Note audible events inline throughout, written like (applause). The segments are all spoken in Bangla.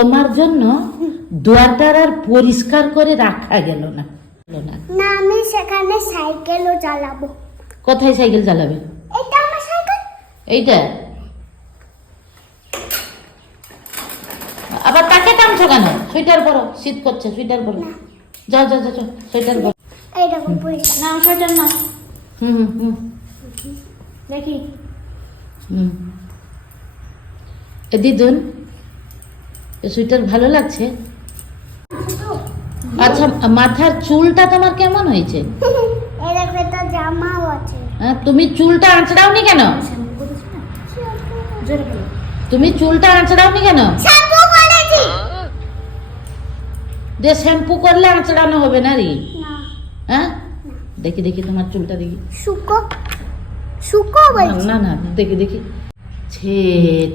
তোমার জন্য দুয়ারটার আর পরিষ্কার করে রাখা গেল না। না আমি সেখানে সাইকেলও চালাবো। কোথায় সাইকেল চালাবে? এটা আমার সাইকেল। এইটা? আবার তাকে টানছো কেন? সুইটার পরো শীত করছে সুইটার পরো। যাও যাও যাও সুইটার পরো। না সোয়েটার না। হুম হুম হুম। দেখি। হুম। দিদুন এ সুইটার ভালো লাগছে? আচ্ছা মাথার চুলটা তোমার কেমন হয়েছে? (laughs) হ্যাঁ, তুমি চুলটা আঁচড়াওনি কেন? তুমি চুলটা আঁচড়াওনি কেন? শ্যাম্পু যে শ্যাম্পু করলে আঁচড়ানো হবে না রে। হ্যাঁ? দেখি দেখি তোমার চুলটা দেখি। শুকো। শুকো না না দেখি দেখি। ছে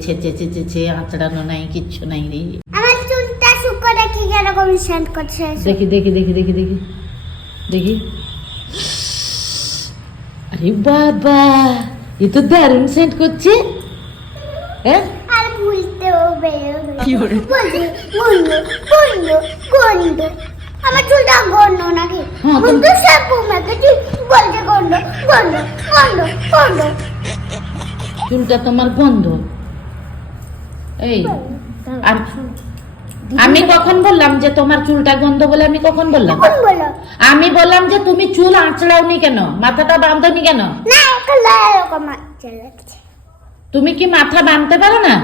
ছে ছে ছে ছে ছে আঁচড়ানো নাই কিচ্ছু নাই রে। আমার চুলটা শুকো দেখি কীরকম সেন্ট করছে? দেখি দেখি দেখি দেখি দেখি। দেখি। আরে বাবা এ তো দারুণ সেন্ট করছে। হ্যাঁ? আর ভুলতেও বেরোবে বলছি গন্ধ গন্ধ গন্ধ আমার চুলটা গন্ধ নাকি? তো শ্যাম্পু মেখেছি বলছে গন্ধ গন্ধ গন্ধ গন্ধ চুলটা তোমার বন্ধ এই আর আমি কখন বললাম যে তোমার চুলটা গন্ধ বলে আমি কখন বললাম? আমি বললাম যে তুমি চুল আঁচড়াওনি কেন? মাথাটা বাঁধনি কেন? তুমি কি মাথা বাঁধতে পারো না?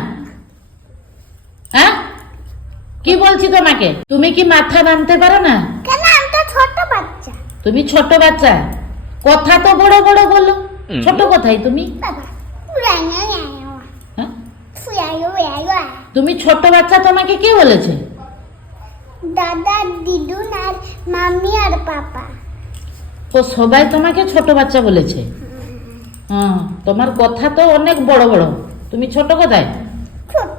হ্যাঁ? কি বলছি তোমাকে? তুমি কি মাথা বাঁধতে পারো না? কেন? আমি তো ছোট বাচ্চা। তুমি ছোট বাচ্চা। কথা তো বড় বড় বলো। ছোট কথাই তুমি। বাবা তুমি ছোট বাচ্চা তোমাকে কে বলেছে? দাদা দিদুন আর মাম্মি আর পাপা। ও সবাই তোমাকে ছোট বাচ্চা বলেছে? হ্যাঁ তোমার কথা তো অনেক বড় বড়। তুমি ছোট কোথায়? ছোট।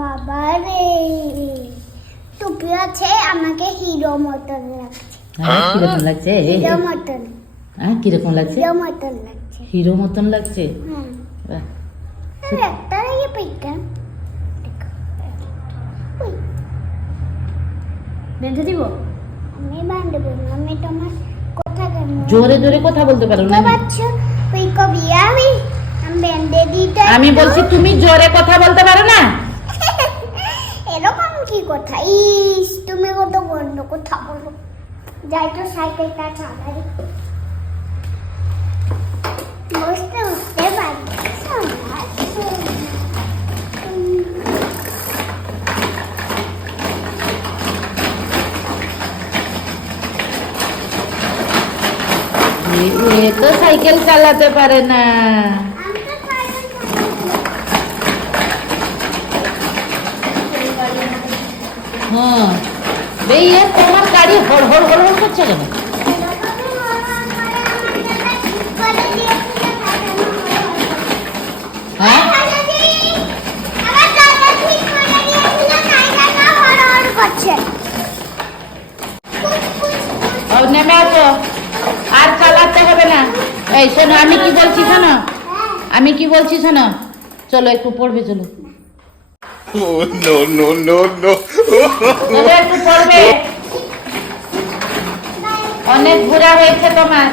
বাবা রে। টুপি আছে আমাকে হিরো মতন লাগছে। হ্যাঁ লাগছে? হিরো মতন হ্যাঁ কীরকম লাগছে? হিরো মতন লাগছে। হিরো মতন লাগছে? হ্যাঁ একটা ইয়ে বেঁধে দিব? আমি বান্ধব আমি তোমার কথা কেন জোরে জোরে কথা বলতে পারো না। বুঝতে ওই কবি আমি আমি বেঁধে দিতে আমি বলছি তুমি জোরে কথা বলতে পারো না? এরকম কি কথা? ইস তুমি কত বন্ধ কথা বলো। যাই তো সাইকেলটা চালাই। এ- তো সাইকেল চালাতে পারে না। হ্যাঁ এই তোমার গাড়ি হড় হড় হড় হড় করছে কেন? হ্যাঁ? ও নেমে আসো। আর হবে না। এই শোনো আমি কি বলছি শোনো? আমি কি বলছি শোনো? চলো একটু পড়বে চলো! একটু পড়বে। অনেক ঘোরা হয়েছে তোমার।